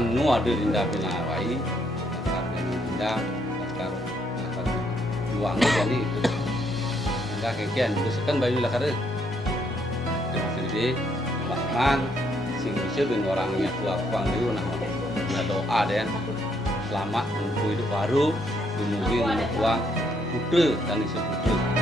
Tuang nu ada rinda pinawai, rinda lakar tuang nu jadi itu. Rinda kekian, besekan bayu lakar. Termasuk di Bahman, sing bisa dengan orangnya tuang itu nah doa deh. Selamat menuju hidup baru, mungkin tuang kuda dan isu kuda.